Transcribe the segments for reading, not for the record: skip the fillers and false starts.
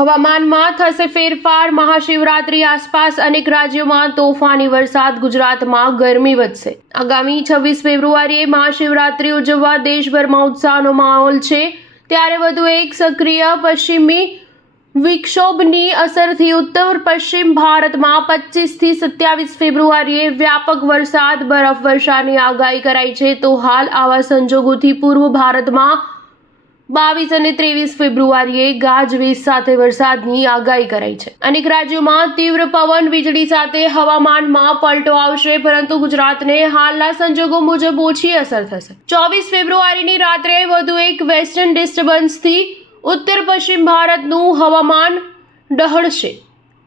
હવામાનમાં થશે ફેરફાર. મહાશિવરાત્રી આસપાસ અનેક રાજ્યોમાં તોફાની વરસાદ. ગુજરાતમાં ગરમી વધશે. આગામી 26 ફેબ્રુઆરીએ મહાશિવરાત્રી ઉજવવા દેશભરમાં ઉત્સાહનો માહોલ છે. ત્યારે વધુ એક સક્રિય પશ્ચિમી વિક્ષોભની અસરથી ઉત્તર પશ્ચિમ ભારતમાં 25 થી 27 ફેબ્રુઆરીએ વ્યાપક વરસાદ, બરફવર્ષાની આગાહી કરાઈ છે. તો હાલ આવા સંજોગોથી પૂર્વ ભારતમાં 22 અને 23 ફેબ્રુઆરીએ ગાજવીજ સાથે વરસાદની આગાહી કરાઈ છે. અનેક રાજ્યોમાં તીવ્ર પવન, વીજળી સાથે હવામાનમાં પલટો આવશે, પરંતુ ગુજરાતને હાલના સંજોગો મુજબ ઓછી અસર થશે. 24 ફેબ્રુઆરીની રાત્રે વધુ એક વેસ્ટર્ન ડિસ્ટર્બન્સથી ઉત્તર પશ્ચિમ ભારતનું હવામાન ડહોળશે.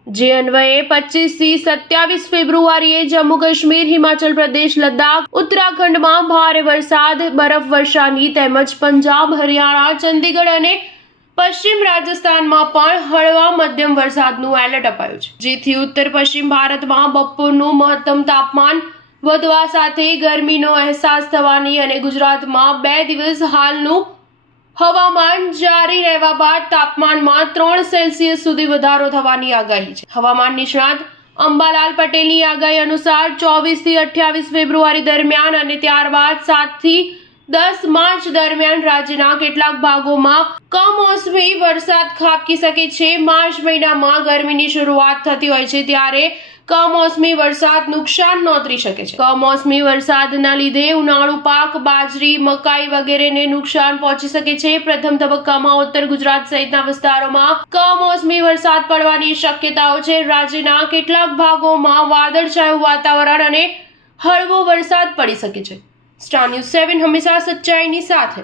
જે અન્વયે 25 થી 27 ફેબ્રુઆરીએ જમ્મુ કાશ્મીર, હિમાચલ પ્રદેશ, લદ્દાખ, ઉત્તરાખંડમાં ભારે વરસાદ, બરફવર્ષાની તેમજ પંજાબ, હરિયાણા, ચંદીગઢ અને પશ્ચિમ રાજસ્થાનમાં પણ હળવા મધ્યમ વરસાદનું એલર્ટ અપાયું છે. જેથી ઉત્તર પશ્ચિમ ભારતમાં બપોરનું મહત્તમ તાપમાન વધવા સાથે ગરમીનો અહેસાસ થવાની અને ગુજરાતમાં 2 દિવસ હાલનું હવામાન જારી રહેવા બાદ તાપમાનમાં 3 સેલ્સિયસ સુધી વધારો થવાની આગાહી છે. હવામાન નિષ્ણાત અંબાલાલ પટેલની આગાહી અનુસાર 24 થી 28 ફેબ્રુઆરી દરમિયાન અને ત્યારબાદ 7 થી 10 માર્ચ દરમિયાન રાજ્યના કેટલાક ભાગોમાં કમોસમી વરસાદ ખાબકી શકે છે. માર્ચ મહિનામાં ગરમીની શરૂઆત થતી હોય છે, ત્યારે કમોસમી વરસાદ નુકસાન નોંધી શકે છે. કમોસમી વરસાદના લીધે ઉનાળુ પાક બાજરી, મકાઈ વગેરેને નુકસાન પહોંચી શકે છે. પ્રથમ તબક્કામાં ઉત્તર ગુજરાત સહિતના વિસ્તારોમાં કમોસમી વરસાદ પડવાની શક્યતાઓ છે. રાજ્યના કેટલાક ભાગોમાં વાદળછાયું વાતાવરણ અને હળવો વરસાદ પડી શકે છે. સ્ટાર ન્યૂઝ 7 હંમેશા સચ્ચાઈની સાથે.